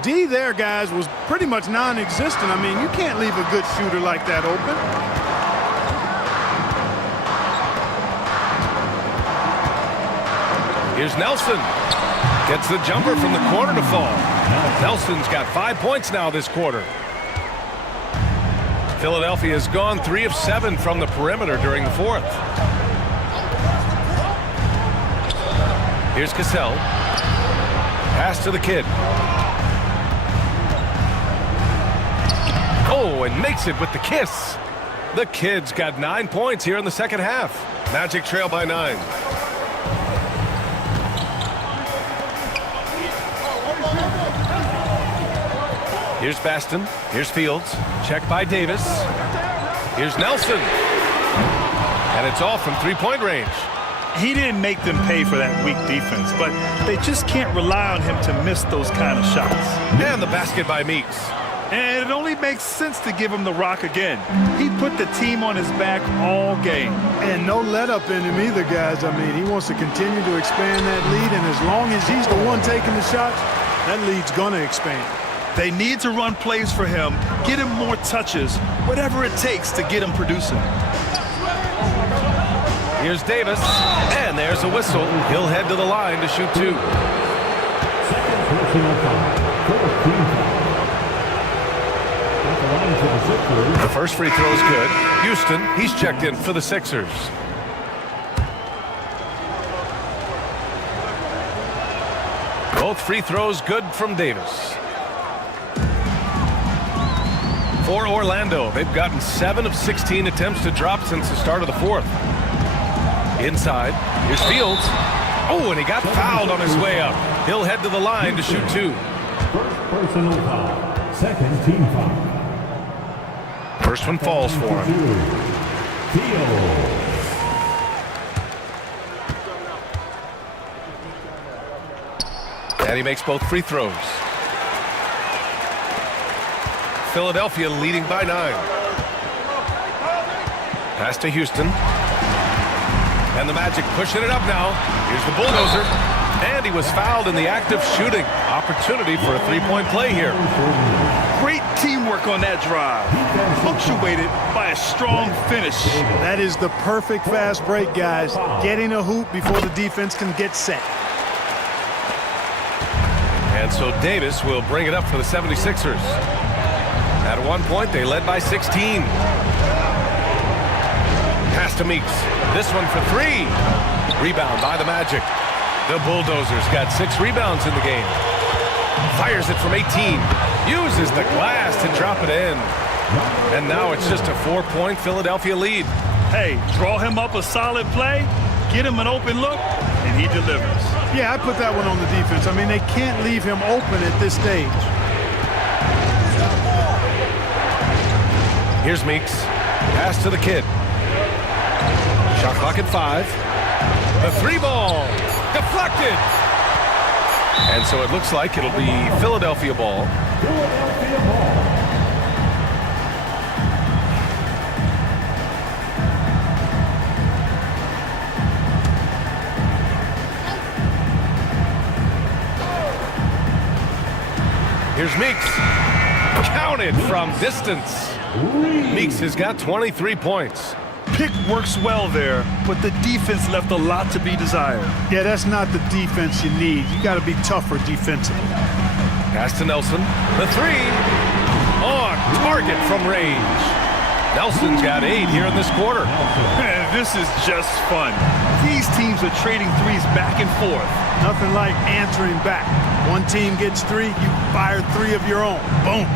D there, guys, was pretty much non-existent. I mean, you can't leave a good shooter like that open. Here's Nelson. Gets the jumper from the corner to fall. Nelson's got 5 points now this quarter. Philadelphia has gone 3 of 7 from the perimeter during the fourth. Here's Cassell. Pass to the kid. Oh, and makes it with the kiss. The Kid's got 9 points here in the second half. Magic trail by 9. Here's Baston. Here's Fields. Check by Davis. Here's Nelson. And it's all from three-point range. He didn't make them pay for that weak defense, but they just can't rely on him to miss those kind of shots. And the basket by Meeks. And it only makes sense to give him the rock again. He put the team on his back all game. And no let up in him either, guys. I mean, he wants to continue to expand that lead, and as long as he's the one taking the shots, that lead's going to expand. They need to run plays for him, get him more touches, whatever it takes to get him producing. Here's Davis, and there's a whistle. He'll head to the line to shoot 2. Second personal foul. First team foul. At the line for the Sixers. The first free throw is good. Houston, he's checked in for the Sixers. Both free throws good from Davis. For Orlando, they've gotten 7 of 16 attempts to drop since the start of the fourth. Inside, here's Fields. Oh, and he got fouled on his way up. He'll head to the line to shoot 2. First personal foul. Second team foul. First one falls for him. Fields. And he makes both free throws. Philadelphia leading by 9. Pass to Houston. And the Magic pushing it up now. Here's the bulldozer. And he was fouled in the act of shooting. Opportunity for a three-point play here. Great teamwork on that drive, punctuated by a strong finish. That is the perfect fast break, guys. Getting a hoop before the defense can get set. And so Davis will bring it up for the 76ers. At one point, they led by 16. Pass to Meeks. This one for 3. Rebound by the Magic. The Bulldozers got 6 rebounds in the game. Fires it from 18. Uses the glass to drop it in. And now it's just a 4-point Philadelphia lead. Hey, draw him up a solid play, get him an open look, and he delivers. Yeah, I put that one on the defense. I mean, they can't leave him open at this stage. Here's Meeks. Pass to the kid. Shot clock at 5. The 3-ball. Deflected. And so it looks like it'll be Philadelphia ball. Philadelphia ball. Here's Meeks. Counted from distance. Meeks has got 23 points. Pick works well there, but the defense left a lot to be desired. Yeah, that's not the defense you need. You got to be tougher defensively. Pass to Nelson. The 3. On target from range. Nelson's got 8 here in this quarter. Man, this is just fun. These teams are trading threes back and forth. Nothing like answering back. One team gets 3, you fire 3 of your own. Boom.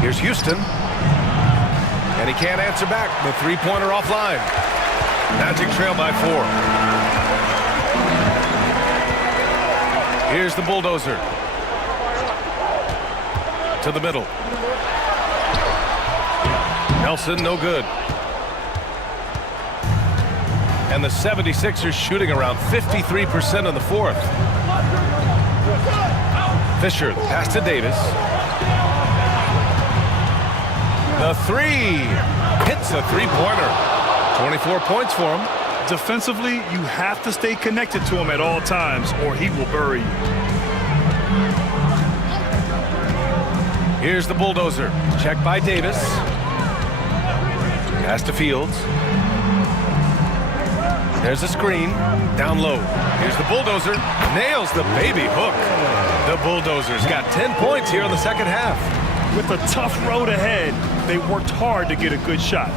Here's Houston. And he can't answer back. The three-pointer offline. Magic trail by 4. Here's the bulldozer. To the middle. Nelson, no good. And the 76ers shooting around 53% in the fourth. Fisher, the pass to Davis. The 3 hits a three-pointer. 24 points for him. Defensively, you have to stay connected to him at all times, or he will bury you. Here's the bulldozer. Check by Davis. Pass to Fields. There's a screen. Down low. Here's the bulldozer. Nails the baby hook. The Bulldozers got 10 points here in the second half. With a tough road ahead, they worked hard to get a good shot.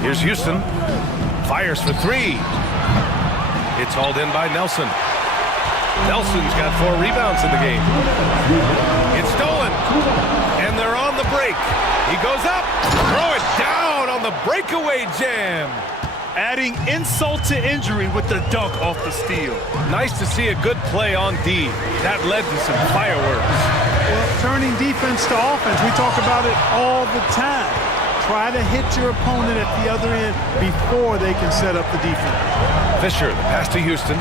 Here's Houston. Fires for three. It's hauled in by Nelson. Nelson's got 4 rebounds in the game. It's stolen. And they're on the break. He goes up. Throw it down on the breakaway jam. Adding insult to injury with the dunk off the steal. Nice to see a good play on D. That led to some fireworks. Well, turning defense to offense, we talk about it all the time. Try to hit your opponent at the other end before they can set up the defense. Fisher, the pass to Houston.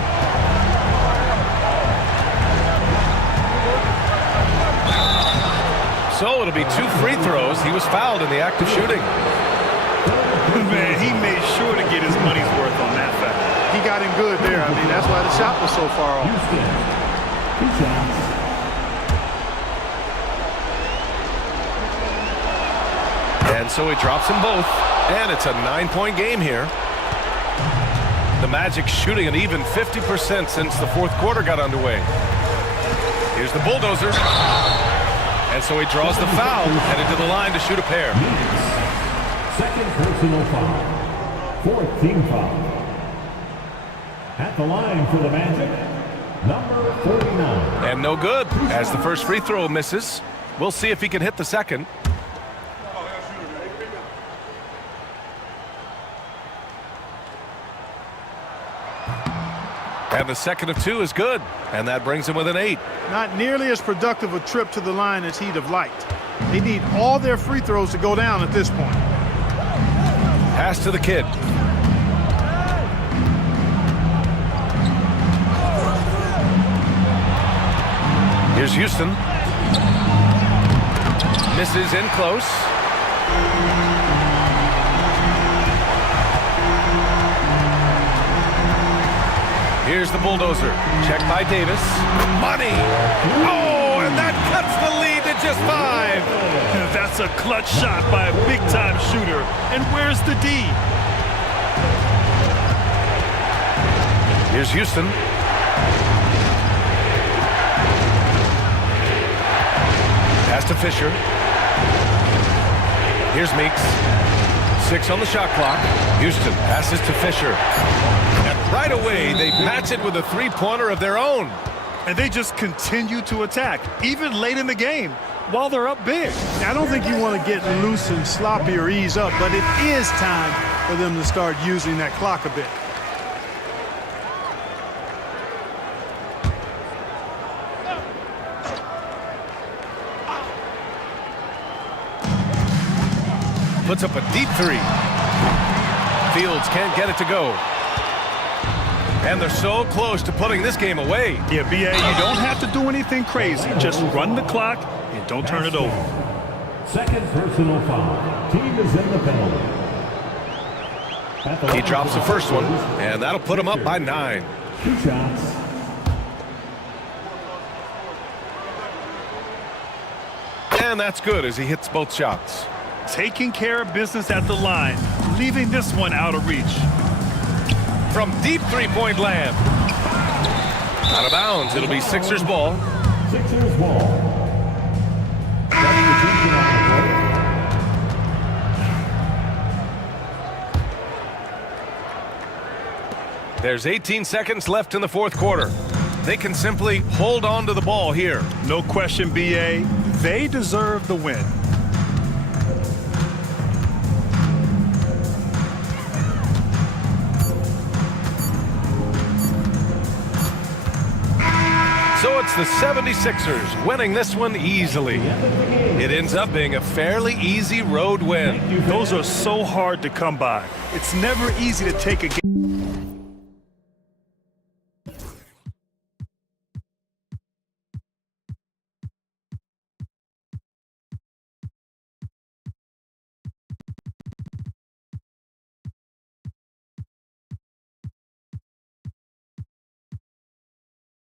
So it'll be 2 free throws. He was fouled in the act of shooting. Man, he made sure to get his money's worth on that foul. He got him good there. I mean, that's why the shot was so far off. Houston, 2 shots. And so he drops them both. And it's a 9-point game here. The Magic shooting an even 50% since the 4th quarter got underway. Here's the bulldozer. And so he draws the foul, headed to the line to shoot a pair. Second personal foul. 4th team foul. At the line for the Magic, number 49. And no good, as the first free throw misses. We'll see if he can hit the second. And the second of 2 is good, and that brings him within 8. Not nearly as productive a trip to the line as he'd have liked. They need all their free throws to go down at this point. Pass to the kid. Here's Houston. Misses in close. Here's the bulldozer. Checked by Davis. Money! Oh, and that cuts the lead to just 5. That's a clutch shot by a big-time shooter. And where's the D? Here's Houston. Pass to Fisher. Here's Meeks. 6 on the shot clock. Houston passes to Fisher. And right away, they match it with a 3-pointer of their own. And they just continue to attack, even late in the game, while they're up big. I don't think you want to get loose and sloppy or ease up, but it is time for them to start using that clock a bit. Puts up a deep 3. Fields can't get it to go. And they're so close to putting this game away. Yeah, BA, you don't have to do anything crazy. Just run the clock and don't turn it over. Second personal foul. Team is in the penalty. He drops the first one, and that'll put him up by 9. 2 shots. And that's good as he hits both shots. Taking care of business at the line, leaving this one out of reach. From deep 3-point land. Out of bounds. It'll be Sixers ball. Sixers ball. Substitution on the court. There's 18 seconds left in the 4th quarter. They can simply hold on to the ball here. No question, BA. They deserve the win. So it's the 76ers winning this one easily. It ends up being a fairly easy road win. Those are so hard to come by. It's never easy to take a game.